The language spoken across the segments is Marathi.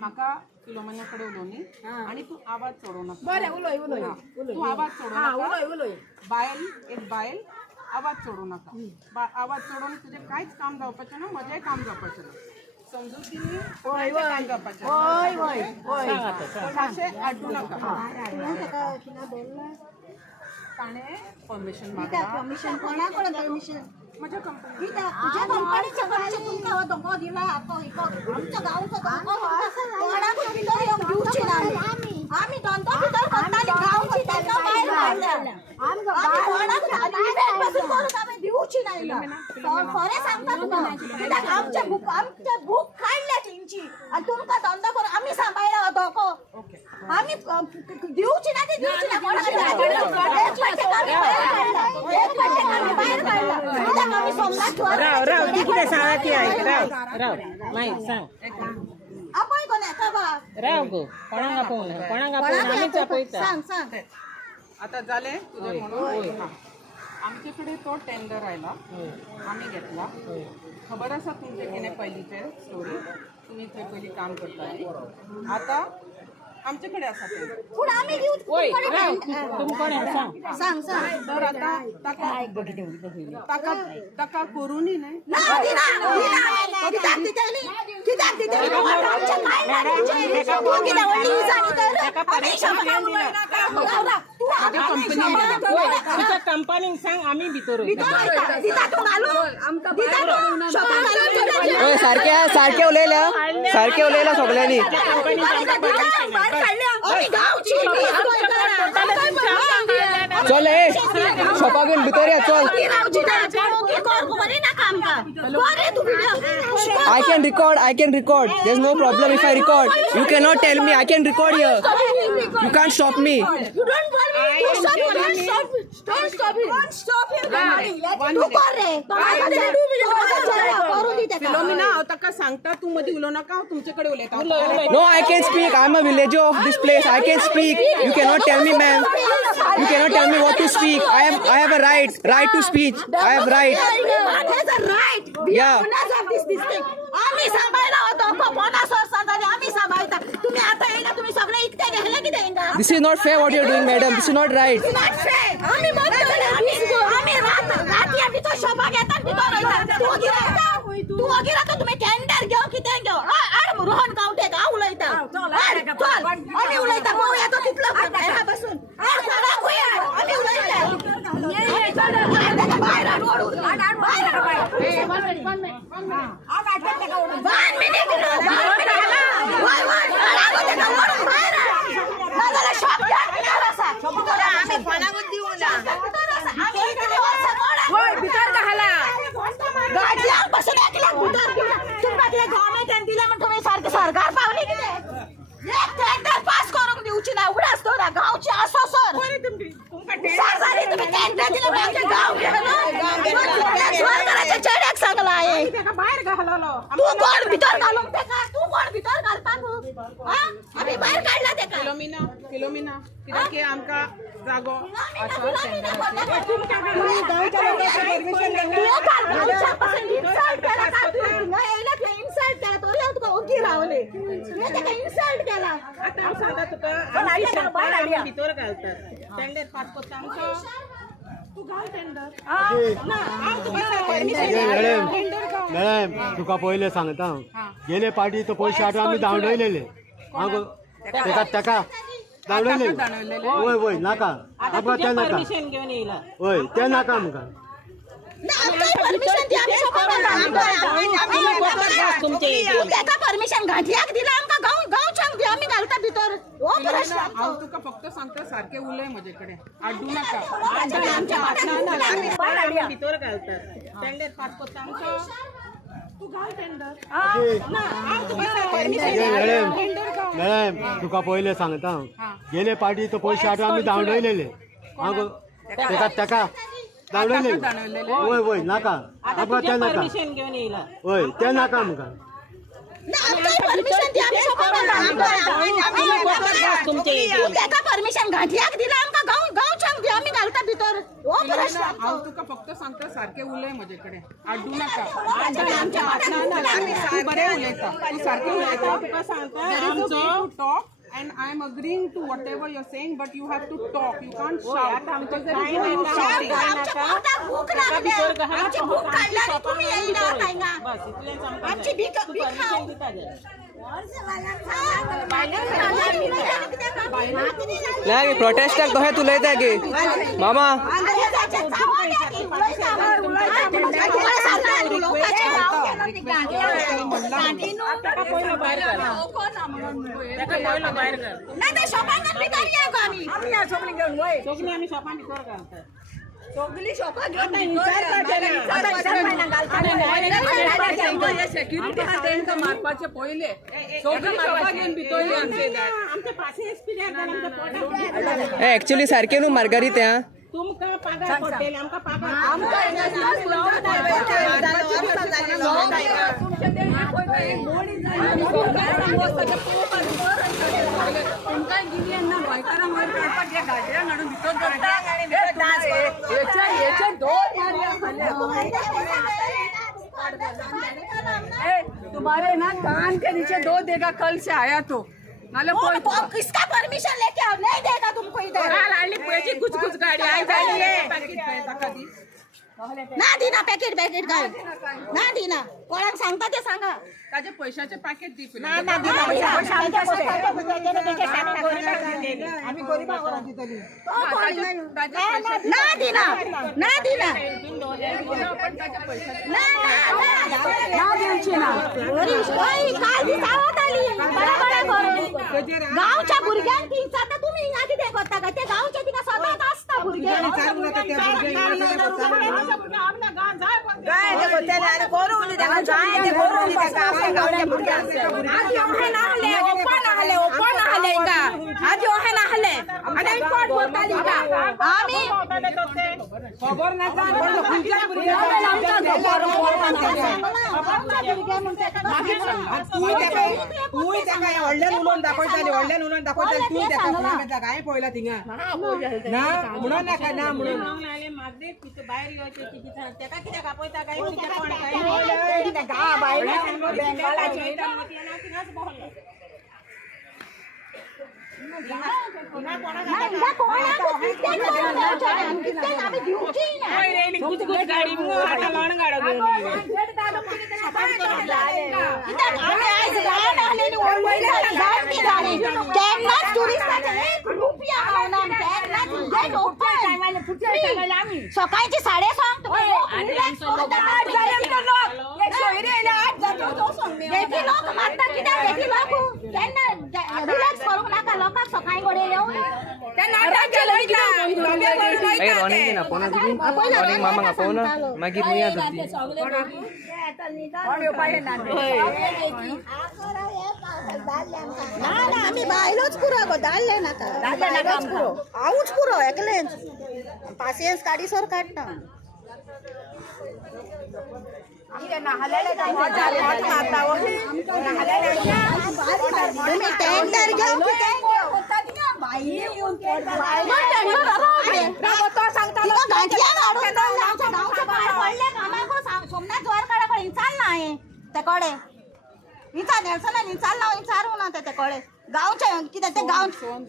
म्हाका फिलोमिनाकडे उलोवनी आणि तू आवाज चोडू नका. बरें उलय उलय तू आवाज चोडू नका. उलय उलय बायल एक बायल आवाज चोडू नका. आवाज चोडून तुझे कांयच काम जावपाचें ना, म्हजेंय काम जावपाचें ना. समजुतीने काम जावपाचें. अशें आड्डू नका. ताणें परमिशन मागला. परमिशन कोणाकडे परमिशन? माझ्या कंपनी. तुझ्या कंपनीच्या कडचे तुमका धोको दिला आमच्या गावचा कोणाकडे दिवची ना आम्ही धंदो भितर करताली गावची त्यांना बाहेर काढल्या. दिवची नाही खरे सांगता तुका आमच्या भूक काढल्या तेंची आणि तुमका धंदो करून आम्ही सांभाळला धोको. आम्ही दिवची ना ते दिवची ना राव राव ती कितें सांगा ती आयक राव राव माय सांग आपय कोणे का बा राव गो कोणाक आपोवना आमीच आपयता. सांग सांग आता झाले तुझे म्हणून आमच्याकडे तो टेंडर आयला आम्ही घेतला. खबर आसा तुमचे कितें पयलींचे स्टोरी तुम्ही थंय पयलीं काम करताली. आता आमच्याकडे आसा टेंडर पूण आम्ही दिवच ओय राव तुम कोण सांग सांग सांग तर आता ताका करूनय न्हय तुझ्या कंपनीक सांग आम्ही भितर सारखे उलयला सगळ्यांनी. चल ए शॉपागेन भितर या चल. I can record. There's no problem if I record. You cannot tell me. I can record here. You can't stop me. You don't want me to stop him. Don't stop him. तू कर रे. फिलोमिना हांव ताका सांगता तू मदीं उलोव नाका. हांव तुमचेकडे उलयता. No, I can speak. I'm a villager of this place. I can speak. You cannot tell me, ma'am. You cannot tell me what to speak. I have a right to speech. I have right. Yeah. आम्ही सांभाळला होतो पन्नास वर्षांनी आम्ही सांभाळता. तुम्ही आता येईना तुम्ही सगळे इतके गेले किती येईना. This is not fair what you're doing, madam. This is not right. आम्ही रात्री आम्ही तो शोभा घेतात तू वगैरे तुम्ही टेंडर घेऊ किती घेऊ आड रोहन गावठे का उलयता आम्ही उलयता भाऊ येतो तिथलं बसून आम्ही उलयता सरकार पावली टेंडर पास करून दिवची ना उघडाच तो ना गावची असो सर सांगला आहे तू कोण भितर घालून तू कोण भितर घालता तू आम्ही बाहेर काढला ते फिलोमिना कित्याक की आमकां जागो आसा भितर घालतात. टेंडर पास करता आमकां तू घाल टेंडर. मॅडम तुका पहिले सांगता गेले पाटी तो पयशे आठ आम्ही धांवडयलेले ताका धांवडयलेले. वय वय नाका आमकां ते नाका. परमिशन घेऊन येयला. वय ते नाका आमकां. परमिशन घातल्याक दिला आमकां गांवच्यांक दी आमी घालता भितर. हांव तुका फक्त सांगता सारखे उलय म्हजे कडेन आड्डू नाका. भितर घालतात. टेंडर पास करता आमकां तू घाल टेंडर. मॅडम तुका पहिले सांगता गेले पाटी तो पयशे आठ आम्ही धांवडयलेले ताका धांवडयलेले. वय वय नाका आमकां ते नाका. परमिशन घेऊन येयला. वय ते नाका आमकां. परमिशन दी आम्ही तेका परमिशन घाटल्याक दिला आमका गांवच्यांक दी आम्ही घालता भितर हो प्रश्न हांव तुका फक्त सांगता सारकें उलय म्हजे कडेन आड्डू नाका तूं बरें उलयता तूं सारकें उलयता तुका सांगता talk and I am agreeing to whatever you're saying, but you have to talk. You can't shout because there is no shouting. भूक लागली आमची भूक काढला आणि तुम्ही येईना खायना आमची भीक खाऊ नाही प्रोटेस्टर कहे तू लेता की मामा मारपाचे पहिले एक्चुअली सारखे न्हू मार्गारी त्या तुमका पागार पडटले आमका पागार तुम्हारे ना कान के नीचे 2 देगा कल से आया तो किसका परमिशन लेके आओ नहीं देगा तुमको इधर कुछ कुछ गाड़ी आई जाती है ना दिना पॅकेट काय ना दिना कोणाक सांगता ते सांगा ताजे पैशाचे पॅकेट दी ना दिना आम्ही गरीबावर दितली ना दिना ना दिना गावच्या भुरग्यांक आता तुम्ही कितें करता का ते गावच्या तिका सदांच आसता भुरगे खबर ना व्हडल्यान उलोवन दाखयताली तूं तेका काय पळयला थिंगा ना म्हणून नाका ना म्हणून बाहेर तेका कित्याक आपयता काय गाडी सकाळची 7:30 लोक मारतात किती लोक त्यांना रिलॅक्स करू नका लोकांक सकाळी गोडे येऊन रॉनिंग ना फोन रॉनिंग मामा फोन मागीर मी आज ना आम्ही बायलोच पुरो गो धाडले नाका हांवूच पुरो एकलेंच पासियन्स काडी सोर काडटा तुम्ही टेंडर घेऊन सोमनाथ द्वारकाडे चालना आहे ते कडे हिचा नेल्सन चालना विचारू ना ते कळे गावच्या कित्याक ते गाव सोहन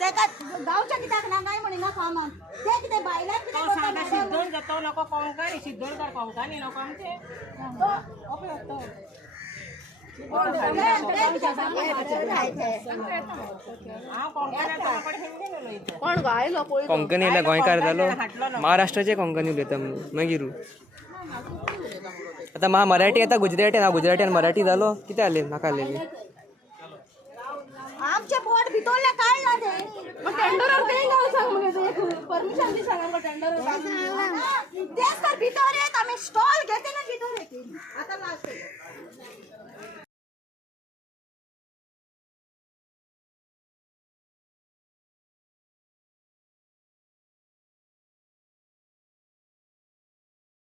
तेका गावच्या कित्याक ना काय म्हणी ना कामाक ते कितें बायलां कितें करता सिद्धोड जातो नको कोंकणी सिद्धोडकर कोंकणी नको आमचे कोंकणी इला गोंयकार जालो महाराष्ट्राचे कोंकणी उलयता मागीर आता मराठी आता गुजराती ना गुजराती आणि मराठी जालो कितें जालें नाका जालें आमचे बोट भितरले काढला ते टेंडर परमिशन दी सांगा टेंडर तेच तर भितर येत आम्ही स्टॉप